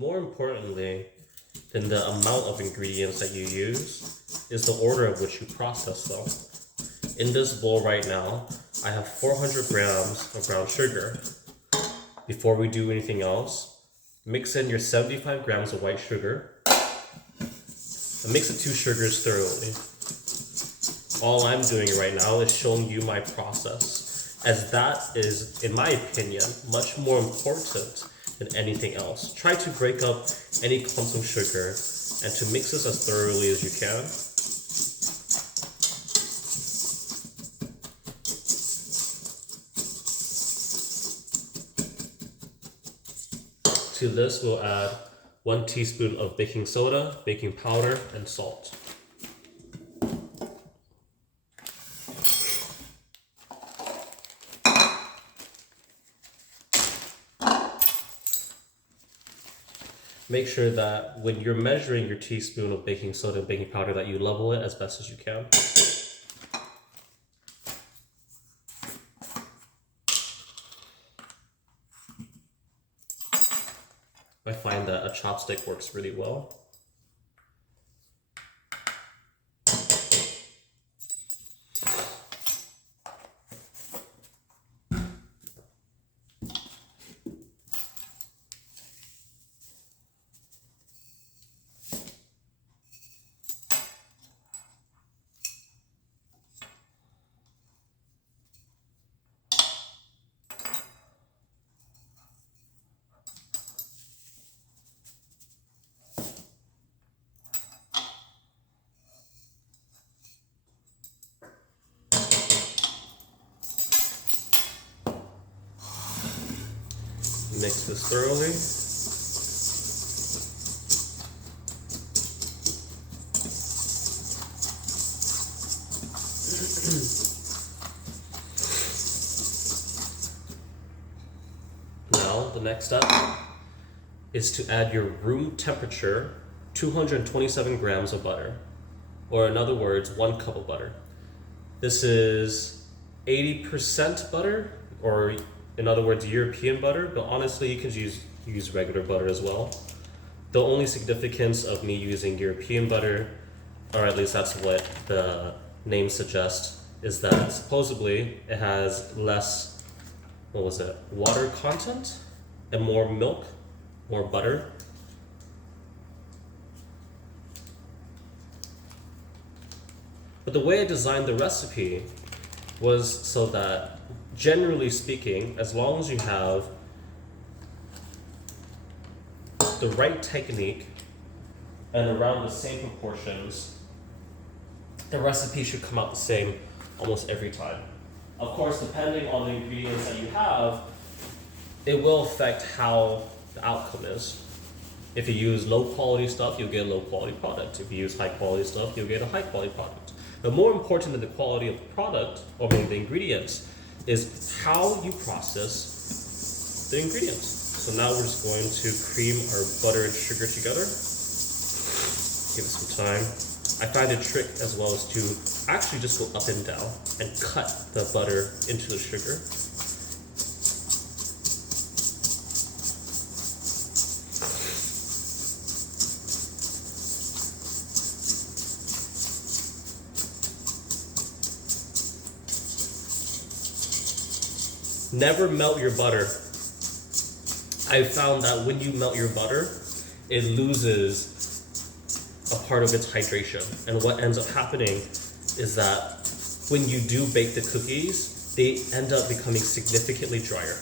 more importantly than the amount of ingredients that you use is the order of which you process them. In this bowl right now, I have 400 grams of brown sugar. Before we do anything else, mix in your 75 grams of white sugar and mix the two sugars thoroughly. All I'm doing right now is showing you my process, as that is, in my opinion, much more important than anything else. Try to break up any clumps of sugar and to mix this as thoroughly as you can. To this, we'll add 1 teaspoon of baking soda, baking powder, and salt. Make sure that when you're measuring your teaspoon of baking soda and baking powder that you level it as best as you can. I find that a chopstick works really well. Mix this thoroughly. Now, the next step is to add your room temperature 227 grams of butter, or in other words, 1 cup of butter. This is 80% butter, or in other words, European butter, but honestly, you can use regular butter as well. The only significance of me using European butter, or at least that's what the name suggests, is that supposedly it has less, water content and more milk, more butter. But the way I designed the recipe was so that, generally speaking, as long as you have the right technique and around the same proportions, the recipe should come out the same almost every time. Of course, depending on the ingredients that you have, it will affect how the outcome is. If you use low quality stuff, you'll get a low quality product. If you use high quality stuff, you'll get a high quality product. But more important than the quality of the product, or maybe the ingredients, is how you process the ingredients. So now we're just going to cream our butter and sugar together. Give it some time. I find a trick as well is to actually just go up and down and cut the butter into the sugar. Never melt your butter. I found that when you melt your butter, it loses a part of its hydration. And what ends up happening is that when you do bake the cookies, they end up becoming significantly drier.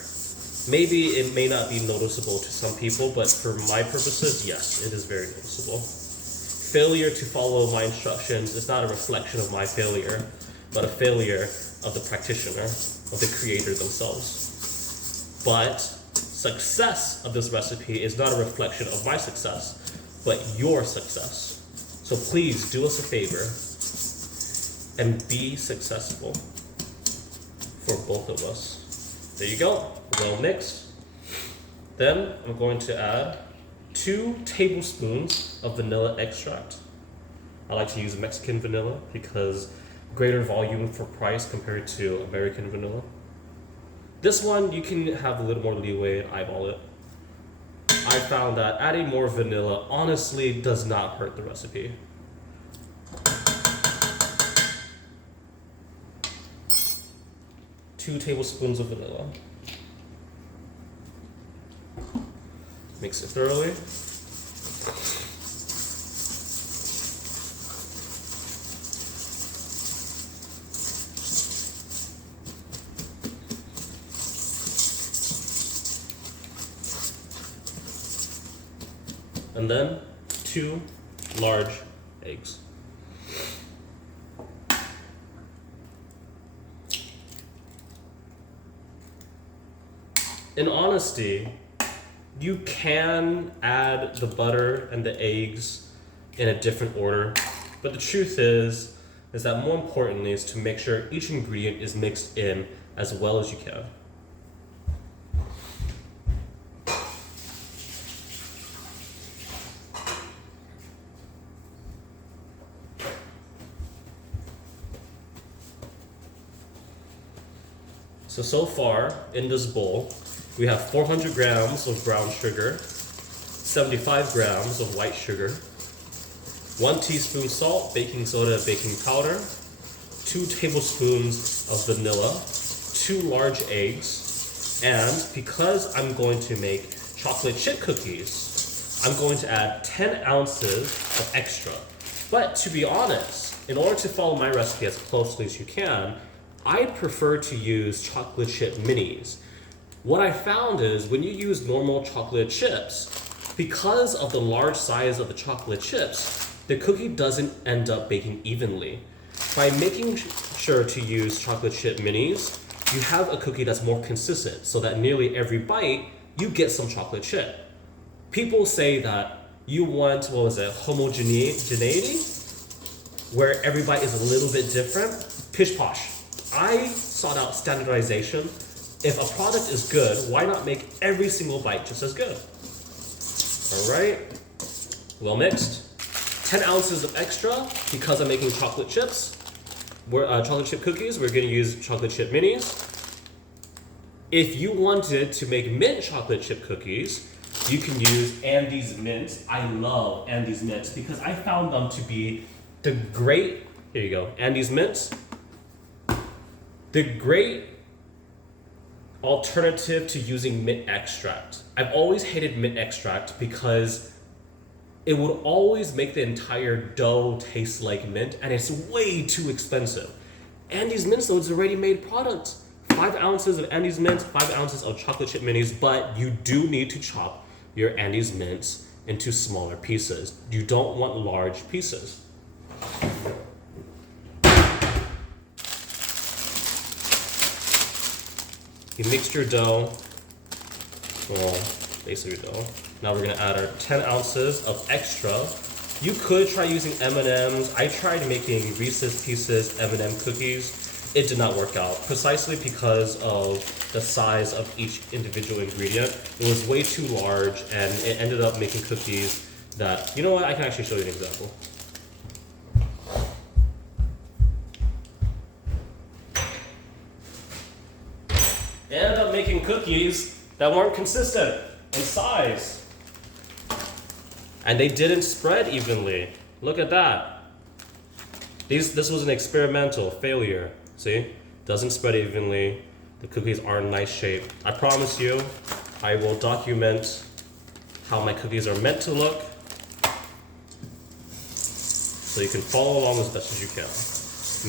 Maybe it may not be noticeable to some people, but for my purposes, yes, it is very noticeable. Failure to follow my instructions is not a reflection of my failure, but a failure of the practitioner, of the creator themselves. But success of this recipe is not a reflection of my success, but your success. So please do us a favor and be successful for both of us. There you go, well mixed. Then I'm going to add 2 tablespoons of vanilla extract. I like to use Mexican vanilla because greater volume for price compared to American vanilla. This one, you can have a little more leeway and eyeball it. I found that adding more vanilla honestly does not hurt the recipe. Two tablespoons of vanilla. Mix it thoroughly. And then 2 large eggs. In honesty, you can add the butter and the eggs in a different order, but the truth is that more importantly is to make sure each ingredient is mixed in as well as you can. So far in this bowl, we have 400 grams of brown sugar, 75 grams of white sugar, 1 teaspoon salt, baking soda, baking powder, 2 tablespoons of vanilla, 2 large eggs, and because I'm going to make chocolate chip cookies, I'm going to add 10 ounces of extra. But to be honest, in order to follow my recipe as closely as you can, I prefer to use chocolate chip minis. What I found is when you use normal chocolate chips, because of the large size of the chocolate chips, the cookie doesn't end up baking evenly. By making sure to use chocolate chip minis, you have a cookie that's more consistent so that nearly every bite, you get some chocolate chip. People say that you want, homogeneity, where every bite is a little bit different. Pish posh. I sought out standardization. If a product is good, why not make every single bite just as good? All right, well mixed. 10 ounces of extra because I'm making chocolate chips. Chocolate chip cookies, we're gonna use chocolate chip minis. If you wanted to make mint chocolate chip cookies, you can use Andes Mints. I love Andes Mints because I found them to be the great, here you go, Andes Mints. The great alternative to using mint extract. I've always hated mint extract because it would always make the entire dough taste like mint and it's way too expensive. Andes Mints though is a ready-made product. 5 ounces of Andes Mints, 5 ounces of chocolate chip minis, but you do need to chop your Andes Mints into smaller pieces. You don't want large pieces. You mixed your dough, well, basically your dough. Now we're gonna add our 10 ounces of extra. You could try using M&Ms. I tried making Reese's Pieces M&M cookies. It did not work out, precisely because of the size of each individual ingredient. It was way too large and it ended up making cookies that, you know what, I can actually show you an example. Ended up making cookies that weren't consistent in size. And they didn't spread evenly. Look at that. This was an experimental failure. See? Doesn't spread evenly. The cookies are in nice shape. I promise you, I will document how my cookies are meant to look so you can follow along as best as you can.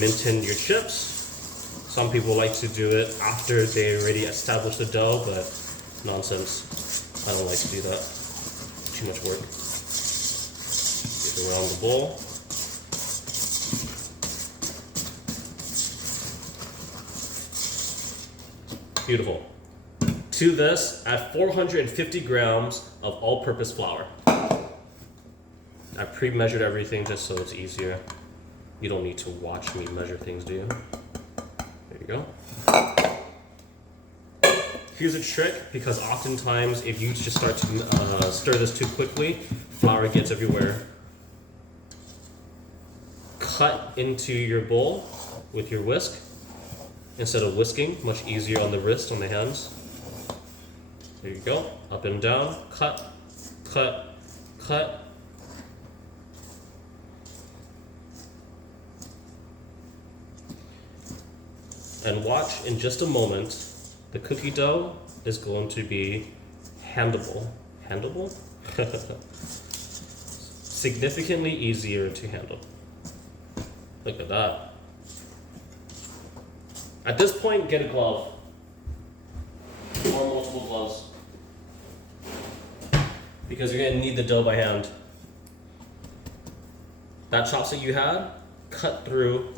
Mint in your chips. Some people like to do it after they already established the dough, but nonsense. I don't like to do that. Too much work. Get it around the bowl. Beautiful. To this, add 450 grams of all-purpose flour. I pre-measured everything just so it's easier. You don't need to watch me measure things, do you? There you go. Here's a trick, because oftentimes if you just start to stir this too quickly, flour gets everywhere. Cut into your bowl with your whisk instead of whisking, much easier on the wrist, on the hands. There you go, up and down, cut, cut, cut. And watch, in just a moment, the cookie dough is going to be handleable. Handleable? Significantly easier to handle. Look at that. At this point, get a glove. Or multiple gloves. Because you're going to need the dough by hand. That chopstick you had, cut through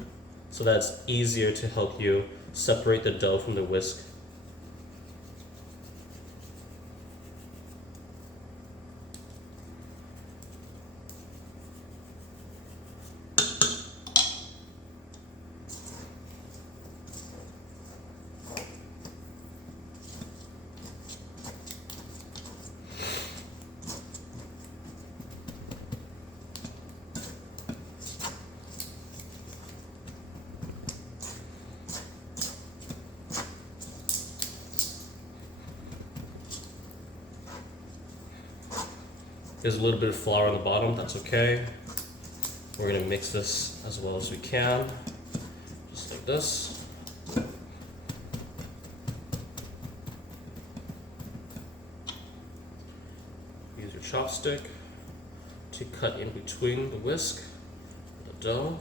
so that it's easier to help you separate the dough from the whisk. There's a little bit of flour on the bottom, that's okay. We're gonna mix this as well as we can, just like this. Use your chopstick to cut in between the whisk and the dough.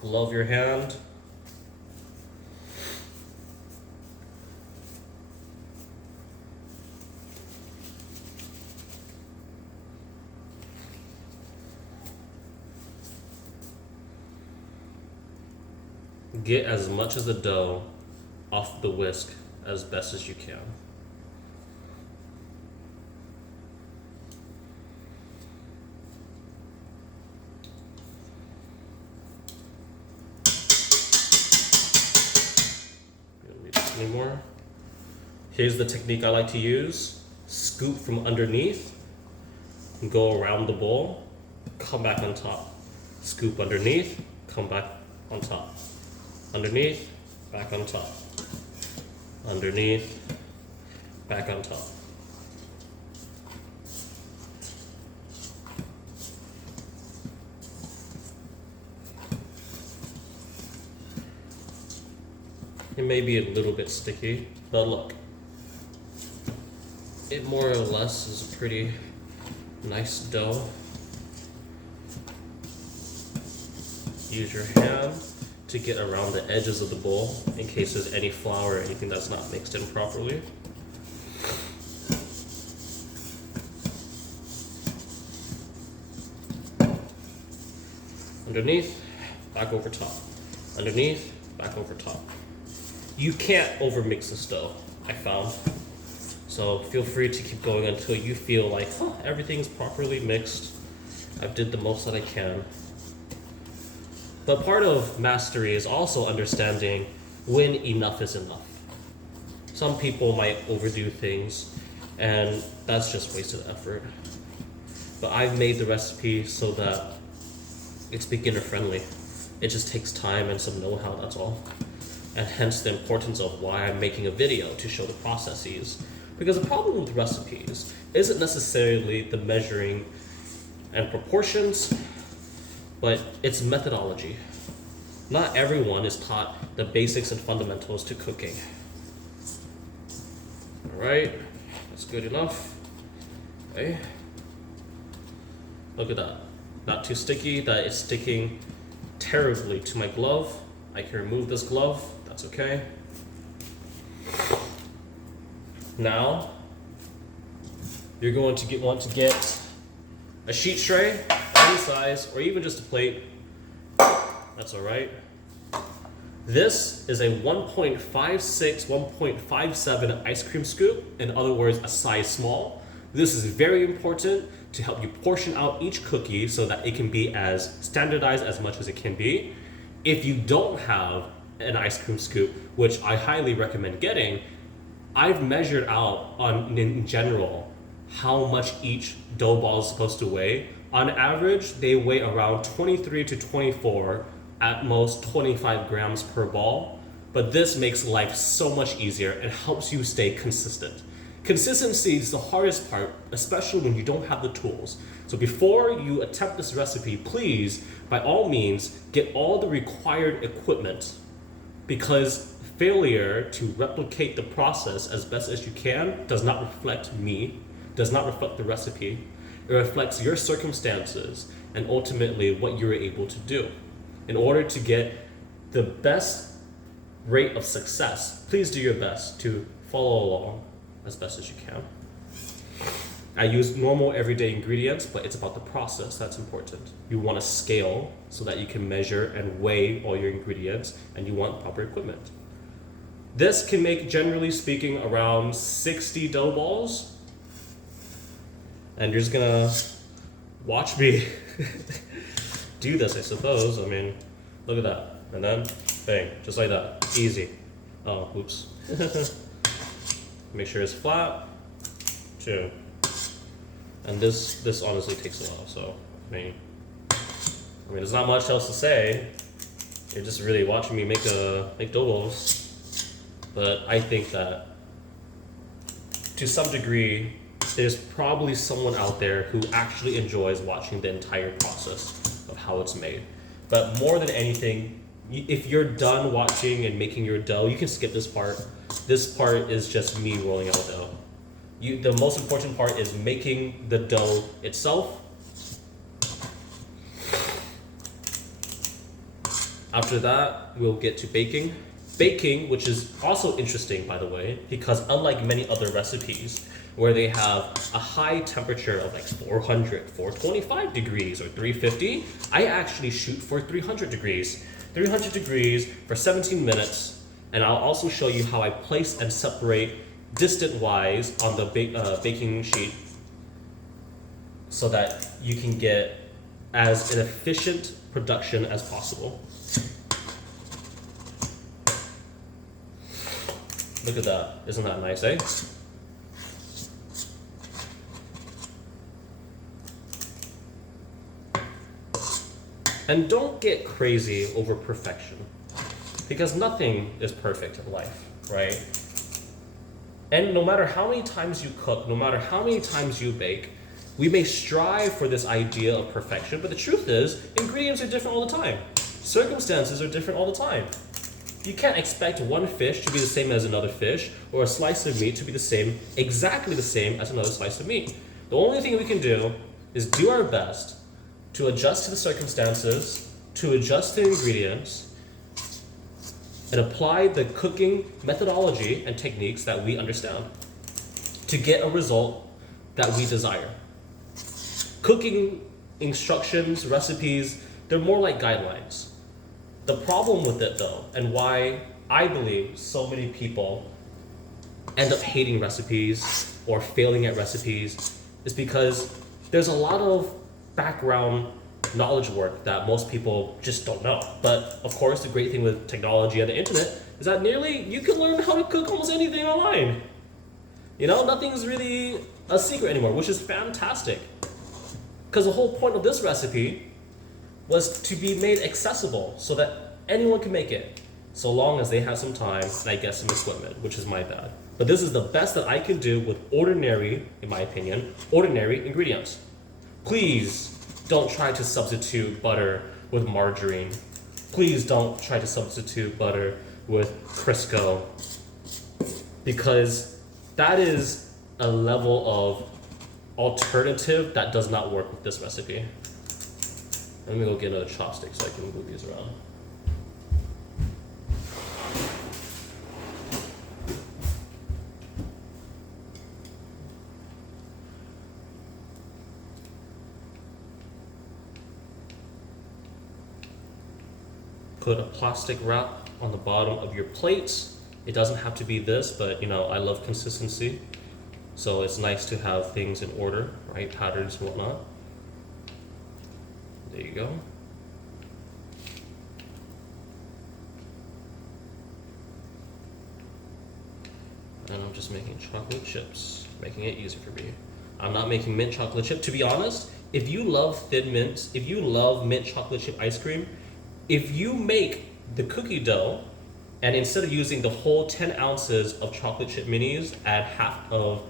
Glove your hand. Get as much of the dough off the whisk as best as you can. Don't need this anymore. Here's the technique I like to use. Scoop from underneath, go around the bowl, come back on top. Scoop underneath, come back on top. Underneath, back on top. Underneath, back on top. It may be a little bit sticky, but look, it more or less is a pretty nice dough. Use your hand to get around the edges of the bowl in case there's any flour or anything that's not mixed in properly. Underneath, back over top. Underneath, back over top. You can't overmix this dough, I found. So feel free to keep going until you feel like, everything's properly mixed. I've did the most that I can. But part of mastery is also understanding when enough is enough. Some people might overdo things, and that's just wasted effort. But I've made the recipe so that it's beginner friendly. It just takes time and some know-how, that's all. And hence the importance of why I'm making a video to show the processes. Because the problem with recipes isn't necessarily the measuring and proportions, but it's methodology. Not everyone is taught the basics and fundamentals to cooking. All right, that's good enough. Okay. Look at that. Not too sticky, that is sticking terribly to my glove. I can remove this glove, that's okay. Now, you're going to want to get a sheet tray, any size, or even just a plate. That's all right. This is a 1.56, 1.57 ice cream scoop. In other words, a size small. This is very important to help you portion out each cookie so that it can be as standardized as much as it can be. If you don't have an ice cream scoop, which I highly recommend getting, I've measured out in general how much each dough ball is supposed to weigh. On average, they weigh around 23 to 24 at most 25 grams per ball, but this makes life so much easier and helps you stay consistent. Consistency is the hardest part, especially when you don't have the tools. So before you attempt this recipe, please, by all means, get all the required equipment, because failure to replicate the process as best as you can does not reflect me, does not reflect the recipe. It reflects your circumstances and ultimately what you're able to do. In order to get the best rate of success, please do your best to follow along as best as you can. I use normal everyday ingredients, but it's about the process that's important. You want a scale so that you can measure and weigh all your ingredients, and you want proper equipment. This can make, generally speaking, around 60 dough balls. And you're just gonna watch me do this, I suppose. I mean, look at that. And then, bang, just like that. Easy. Oh, oops. Make sure it's flat. 2. And this honestly takes a while, so I mean there's not much else to say. You're just really watching me make dough balls. But I think that to some degree there's probably someone out there who actually enjoys watching the entire process of how it's made. But more than anything, if you're done watching and making your dough, you can skip this part. This part is just me rolling out dough. The most important part is making the dough itself. After that, we'll get to baking. Baking, which is also interesting, by the way, because unlike many other recipes where they have a high temperature of like 400, 425 degrees or 350, I actually shoot for 300 degrees. 300 degrees for 17 minutes, and I'll also show you how I place and separate distant-wise on the baking sheet so that you can get as an efficient production as possible. Look at that. Isn't that nice, eh? And don't get crazy over perfection, because nothing is perfect in life, right? And no matter how many times you cook, no matter how many times you bake, we may strive for this idea of perfection, but the truth is, ingredients are different all the time. Circumstances are different all the time. You can't expect one fish to be the same as another fish, or a slice of meat to be exactly the same as another slice of meat. The only thing we can do is do our best to adjust to the circumstances, to adjust the ingredients, and apply the cooking methodology and techniques that we understand to get a result that we desire. Cooking instructions, recipes, they're more like guidelines. The problem with it though, and why I believe so many people end up hating recipes or failing at recipes, is because there's a lot of background knowledge work that most people just don't know. But of course, the great thing with technology and the internet is that you can learn how to cook almost anything online. You know, nothing's really a secret anymore, which is fantastic. Because the whole point of this recipe was to be made accessible so that anyone can make it, so long as they have some time and I guess some equipment, which is my bad. But this is the best that I can do with ordinary, in my opinion, ordinary ingredients. Please don't try to substitute butter with margarine. Please don't try to substitute butter with Crisco, because that is a level of alternative that does not work with this recipe. Let me go get another chopstick so I can move these around. Put a plastic wrap on the bottom of your plate. It doesn't have to be this, but you know, I love consistency. So it's nice to have things in order, right? Patterns and whatnot. There you go. And I'm just making chocolate chips, making it easy for me. I'm not making mint chocolate chip. To be honest, if you love thin mint, if you love mint chocolate chip ice cream, if you make the cookie dough, and instead of using the whole 10 ounces of chocolate chip minis, add half of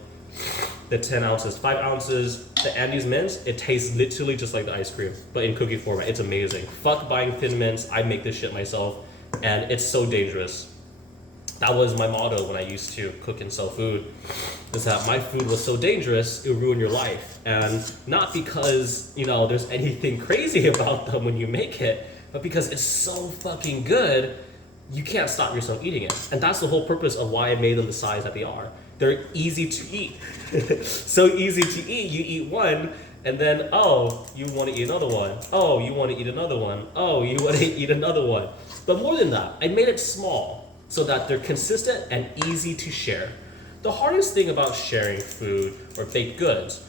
the 10 ounces, 5 ounces, the Andes mints, it tastes literally just like the ice cream, but in cookie format. It's amazing. Fuck buying thin mints. I make this shit myself, and it's so dangerous. That was my motto when I used to cook and sell food, is that my food was so dangerous, it would ruin your life. And not because, there's anything crazy about them when you make it, but because it's so fucking good, you can't stop yourself eating it. And that's the whole purpose of why I made them the size that they are. They're easy to eat. So easy to eat, you eat one, and then, oh, you want to eat another one. Oh, you want to eat another one. Oh, you want to eat another one. But more than that, I made it small so that they're consistent and easy to share. The hardest thing about sharing food or baked goods,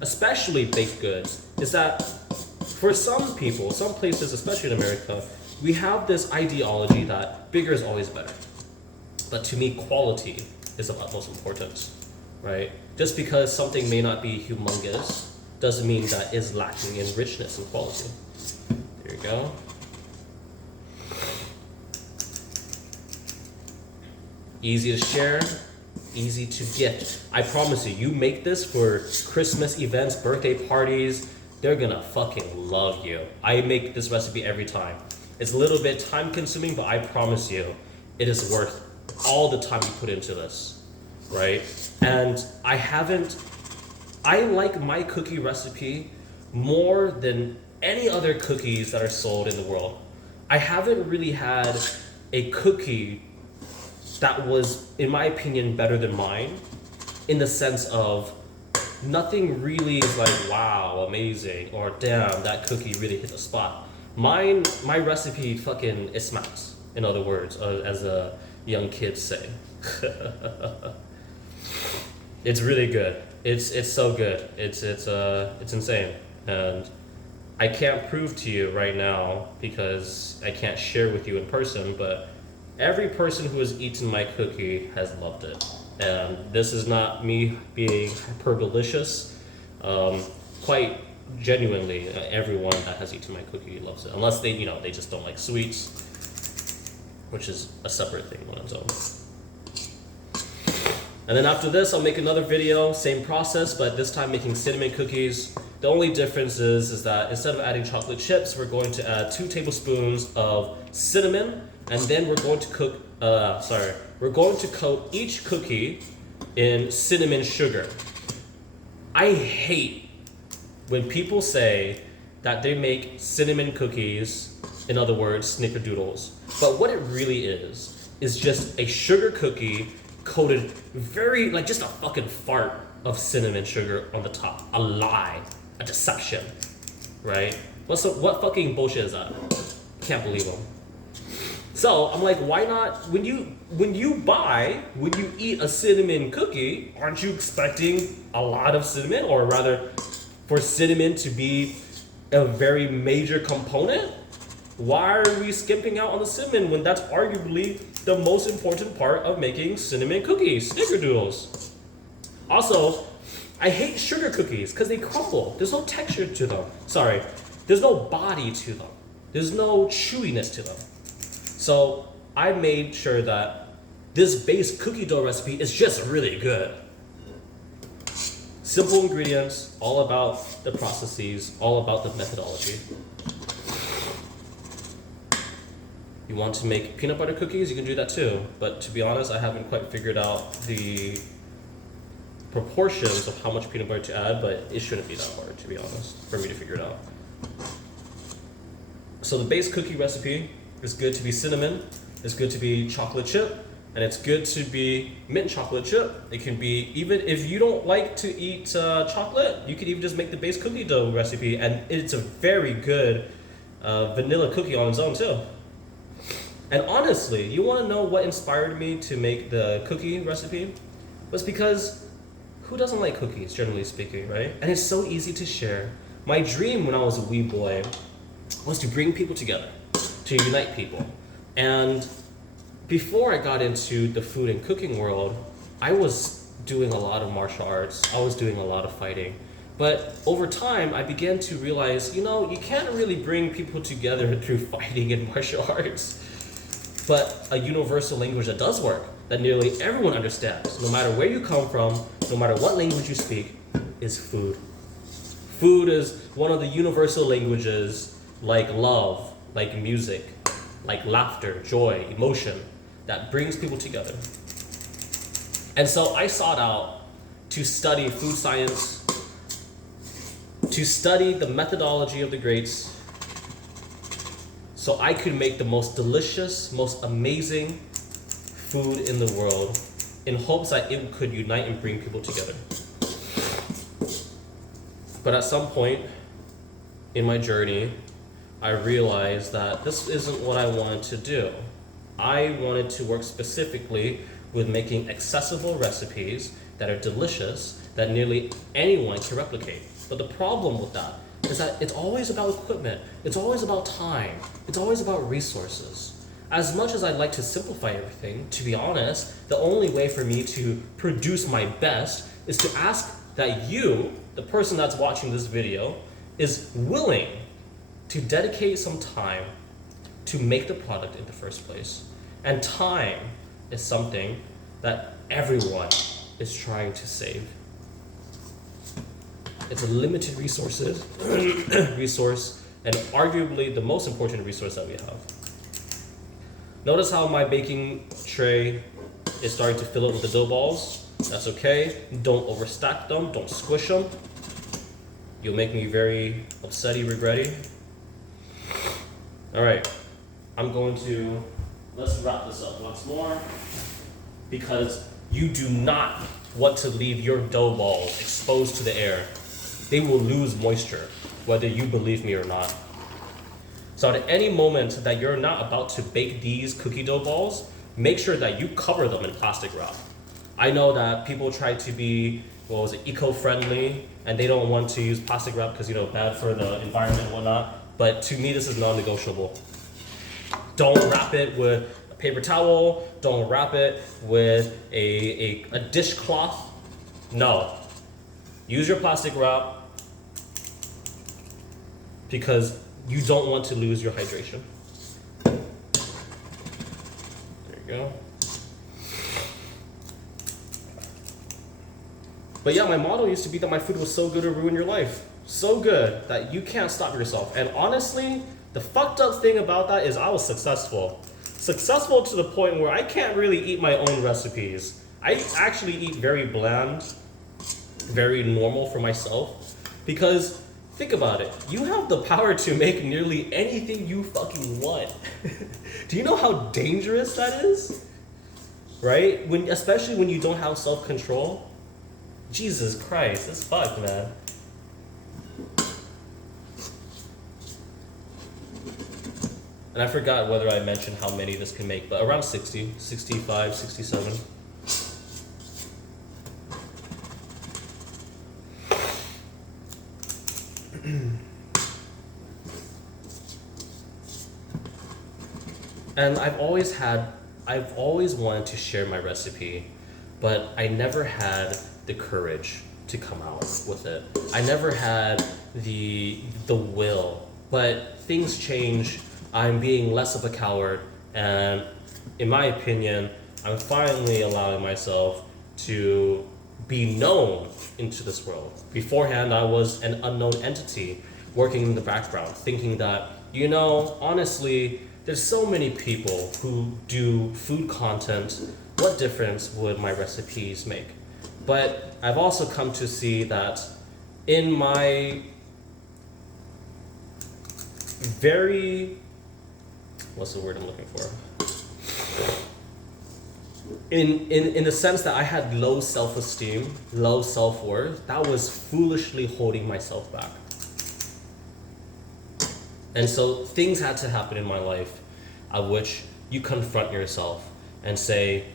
especially baked goods, is that for some people, some places, especially in America, we have this ideology that bigger is always better. But to me, quality is of utmost importance, right? Just because something may not be humongous doesn't mean that it's lacking in richness and quality. There you go. Easy to share, easy to gift. I promise you, you make this for Christmas events, birthday parties, they're gonna fucking love you. I make this recipe every time. It's a little bit time consuming, but I promise you, it is worth all the time you put into this, right? And I like my cookie recipe more than any other cookies that are sold in the world. I haven't really had a cookie that was, in my opinion, better than mine, in the sense of nothing really is like, wow, amazing, or damn, that cookie really hit the spot. My recipe fucking, it smacks, in other words, as a young kids say. It's really good. It's so good. It's insane. And I can't prove to you right now because I can't share with you in person, but every person who has eaten my cookie has loved it. And this is not me being hyperbolicious. Quite genuinely, everyone that has eaten my cookie loves it. Unless they, they just don't like sweets, which is a separate thing on its own. And then after this, I'll make another video, same process, but this time making cinnamon cookies. The only difference is that instead of adding chocolate chips, we're going to add 2 tablespoons of cinnamon, and then we're going to coat each cookie in cinnamon sugar. I hate when people say that they make cinnamon cookies, in other words, snickerdoodles. But what it really is just a sugar cookie coated just a fucking fart of cinnamon sugar on the top. A lie, a deception, right? What fucking bullshit is that? Can't believe them. So I'm like, why not, when you eat a cinnamon cookie, aren't you expecting a lot of cinnamon, or rather for cinnamon to be a very major component? Why are we skimping out on the cinnamon when that's arguably the most important part of making cinnamon cookies, snickerdoodles? Also, I hate sugar cookies because they crumble. There's no texture to them. Sorry, there's no body to them. There's no chewiness to them. So I made sure that this base cookie dough recipe is just really good. Simple ingredients, all about the processes, all about the methodology. You want to make peanut butter cookies, you can do that too. But to be honest, I haven't quite figured out the proportions of how much peanut butter to add, but it shouldn't be that hard, to be honest, for me to figure it out. So the base cookie recipe is good to be cinnamon, it's good to be chocolate chip, and it's good to be mint chocolate chip. It can be, even if you don't like to eat chocolate, you could even just make the base cookie dough recipe, and it's a very good vanilla cookie on its own too. And honestly, you want to know what inspired me to make the cookie recipe? Was because who doesn't like cookies, generally speaking, right? And it's so easy to share. My dream when I was a wee boy was to bring people together, to unite people. And before I got into the food and cooking world, I was doing a lot of martial arts. I was doing a lot of fighting. But over time, I began to realize, you can't really bring people together through fighting in martial arts. But a universal language that does work, that nearly everyone understands, no matter where you come from, no matter what language you speak, is food. Food is one of the universal languages, like love, like music, like laughter, joy, emotion, that brings people together. And so I sought out to study food science, to study the methodology of the greats, so I could make the most delicious, most amazing food in the world, in hopes that it could unite and bring people together. But at some point in my journey, I realized that this isn't what I wanted to do. I wanted to work specifically with making accessible recipes that are delicious, that nearly anyone can replicate. But the problem with that is that it's always about equipment, it's always about time, it's always about resources. As much as I'd like to simplify everything, to be honest, the only way for me to produce my best is to ask that you, the person that's watching this video, is willing to dedicate some time to make the product in the first place. And time is something that everyone is trying to save. It's a limited resource, and arguably the most important resource that we have. Notice how my baking tray is starting to fill up with the dough balls. That's okay. Don't overstack them, don't squish them. You'll make me very upsetty, regretty. All right, let's wrap this up once more, because you do not want to leave your dough balls exposed to the air. They will lose moisture, whether you believe me or not. So at any moment that you're not about to bake these cookie dough balls, make sure that you cover them in plastic wrap. I know that people try to be, eco-friendly, and they don't want to use plastic wrap because, bad for the environment and whatnot. But to me, this is non-negotiable. Don't wrap it with a paper towel. Don't wrap it with a dishcloth. No. Use your plastic wrap, because you don't want to lose your hydration. There you go. But yeah, my motto used to be that my food was so good it ruined your life. So good that you can't stop yourself. And honestly, the fucked up thing about that is I was successful. Successful to the point where I can't really eat my own recipes. I actually eat very bland, very normal for myself, because think about it. You have the power to make nearly anything you fucking want. Do you know how dangerous that is? Right? Especially when you don't have self-control. Jesus Christ, it's fucked, man. And I forgot whether I mentioned how many this can make, but around 60, 65, 67. And I've always wanted to share my recipe, but I never had the courage to come out with it. I never had the will, but things change. I'm being less of a coward, and in my opinion, I'm finally allowing myself to be known into this world. Beforehand, I was an unknown entity working in the background, thinking that, honestly, there's so many people who do food content. What difference would my recipes make? But I've also come to see that in my very, what's the word I'm looking for? In the sense that I had low self-esteem, low self-worth, that was foolishly holding myself back. And so things had to happen in my life at which you confront yourself and say,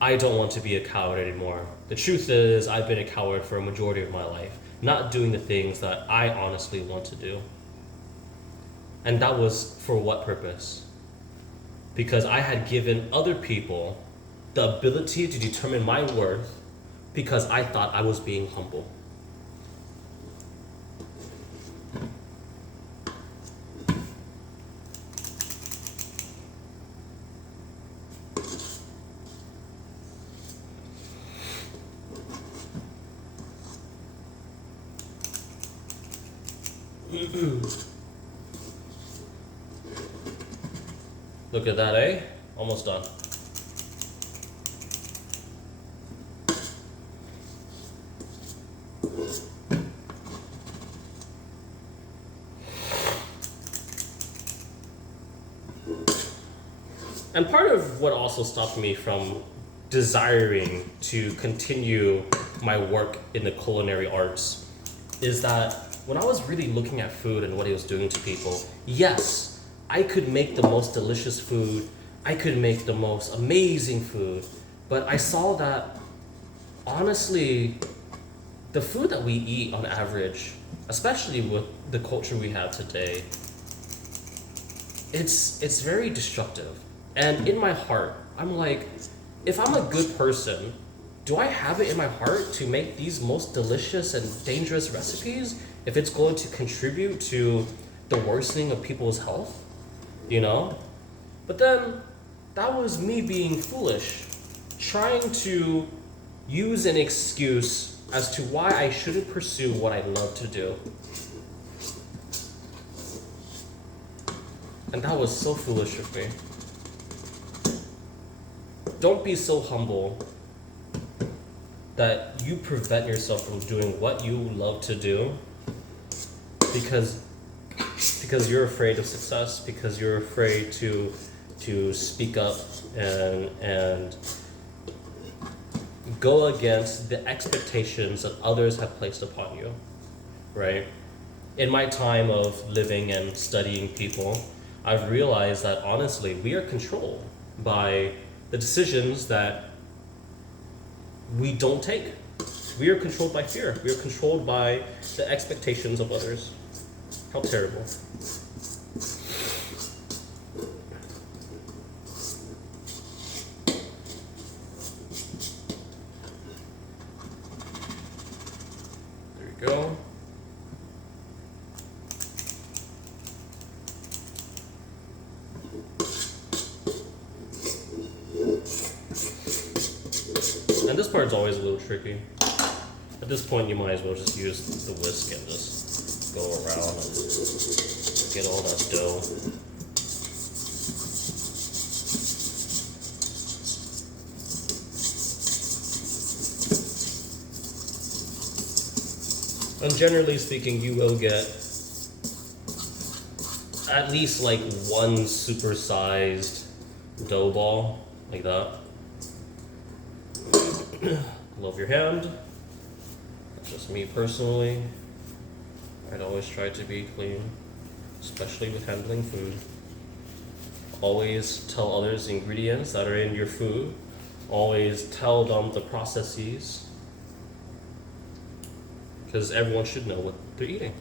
I don't want to be a coward anymore. The truth is, I've been a coward for a majority of my life, not doing the things that I honestly want to do. And that was for what purpose? Because I had given other people the ability to determine my worth because I thought I was being humble. Look at that, eh? Almost done. And part of what also stopped me from desiring to continue my work in the culinary arts is that when I was really looking at food and what it was doing to people, yes, I could make the most delicious food, I could make the most amazing food, but I saw that honestly, the food that we eat on average, especially with the culture we have today, it's very destructive. And in my heart, I'm like, if I'm a good person, do I have it in my heart to make these most delicious and dangerous recipes if it's going to contribute to the worsening of people's health? You know? But then, that was me being foolish, trying to use an excuse as to why I shouldn't pursue what I love to do. And that was so foolish of me. Don't be so humble that you prevent yourself from doing what you love to do because you're afraid of success, because you're afraid to speak up and go against the expectations that others have placed upon you, right? In my time of living and studying people, I've realized that honestly, we are controlled by the decisions that we don't take. We are controlled by fear. We are controlled by the expectations of others. How terrible. There we go. And this part's always a little tricky. At this point, you might as well just use the whisk and just go around and get all that dough. And generally speaking, you will get at least like one supersized dough ball, like that. Love your hand. That's just me personally. I'd always try to be clean, especially with handling food. Always tell others the ingredients that are in your food. Always tell them the processes, because everyone should know what they're eating.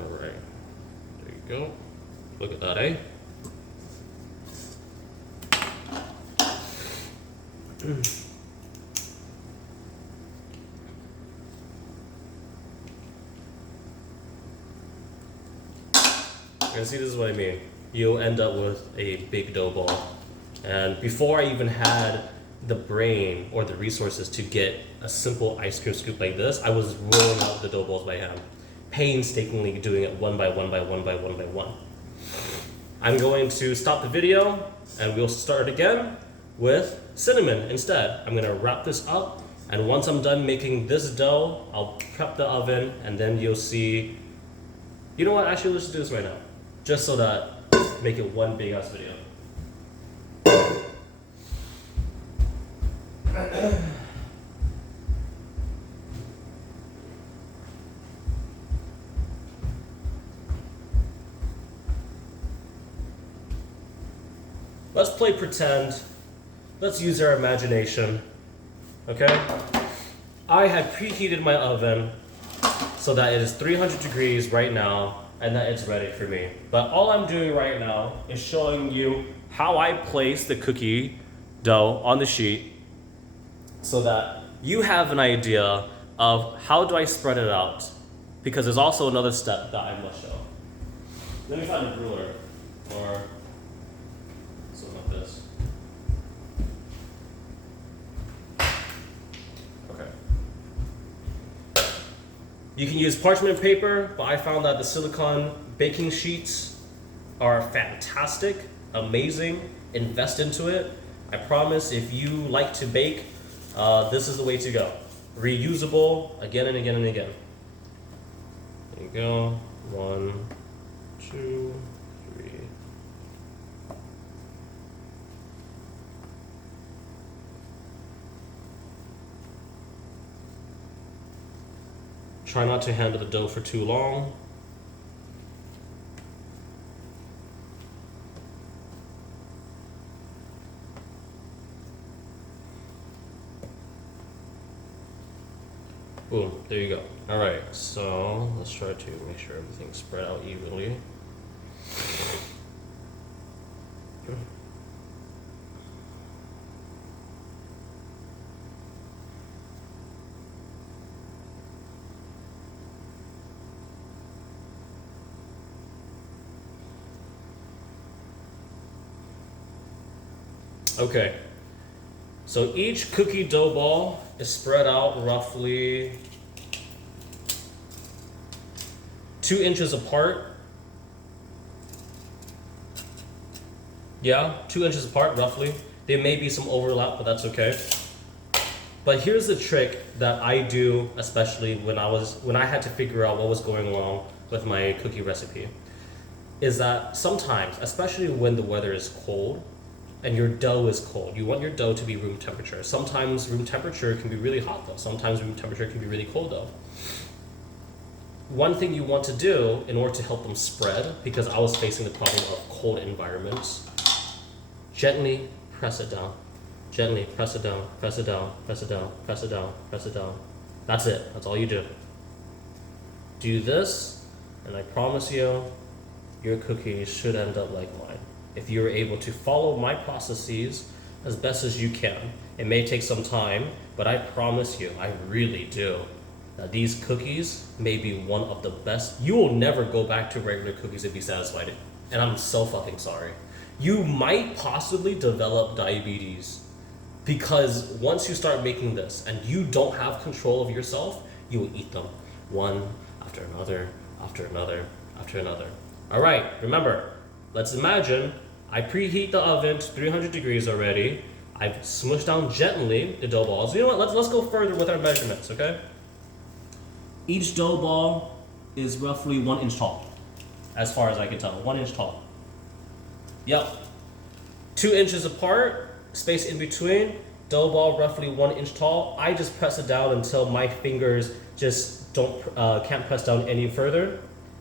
Alright, there you go. Look at that, eh? And see, this is what I mean. You'll end up with a big dough ball. And before I even had the brain or the resources to get a simple ice cream scoop like this, I was rolling out the dough balls by hand, painstakingly doing it one by one by one by one by one. I'm going to stop the video and we'll start again with cinnamon instead. I'm gonna wrap this up, and once I'm done making this dough, I'll prep the oven, and then you'll see. You know what? Actually, let's do this right now, just so that make it one big ass video. Let's play pretend. Let's use our imagination. Okay? I had preheated my oven so that it is 300 degrees right now and that it's ready for me. But all I'm doing right now is showing you how I place the cookie dough on the sheet so that you have an idea of how do I spread it out, because there's also another step that I must show. Let me find a ruler or something like this. Okay. You can use parchment paper, but I found that the silicone baking sheets are fantastic, amazing. Invest into it. I promise if you like to bake, this is the way to go. Reusable again and again and again. There you go. 1, 2, 3. Try not to handle the dough for too long. Boom, there you go. All right, so let's try to make sure everything's spread out evenly. Okay, so each cookie dough ball is spread out roughly 2 inches apart. Yeah, 2 inches apart roughly. There may be some overlap, but that's okay. But here's the trick that I do, especially when I had to figure out what was going wrong with my cookie recipe, is that sometimes, especially when the weather is cold, and your dough is cold. You want your dough to be room temperature. Sometimes room temperature can be really hot though. Sometimes room temperature can be really cold though. One thing you want to do in order to help them spread, because I was facing the problem of cold environments, gently press it down. Gently press it down, press it down, press it down, press it down, press it down. That's it. That's all you do. Do this, and I promise you, your cookies should end up like mine. If you're able to follow my processes as best as you can. It may take some time, but I promise you, I really do, that these cookies may be one of the best. You will never go back to regular cookies and be satisfied. And I'm so fucking sorry. You might possibly develop diabetes because once you start making this and you don't have control of yourself, you will eat them one after another, after another, after another. All right, remember, let's imagine I preheat the oven to 300 degrees already. I've smushed down gently the dough balls. You know what, let's go further with our measurements, okay? Each dough ball is roughly 1 inch tall, as far as I can tell, 1 inch tall. Yep. 2 inches apart, space in between, dough ball roughly 1 inch tall. I just press it down until my fingers just can't press down any further.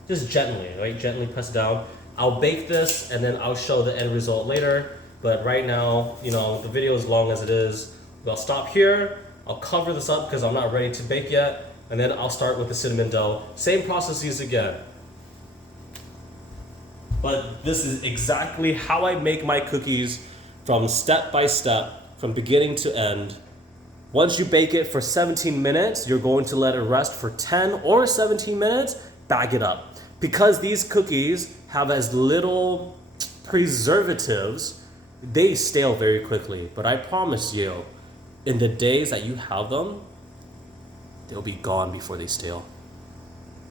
Just gently, right? Gently press it down. I'll bake this and then I'll show the end result later. But right now, you know, the video is long as it is. I'll stop here. I'll cover this up because I'm not ready to bake yet. And then I'll start with the cinnamon dough. Same processes again. But this is exactly how I make my cookies from step by step, from beginning to end. Once you bake it for 17 minutes, you're going to let it rest for 10 or 17 minutes, bag it up. Because these cookies have as little preservatives, they stale very quickly. But I promise you, in the days that you have them, they'll be gone before they stale.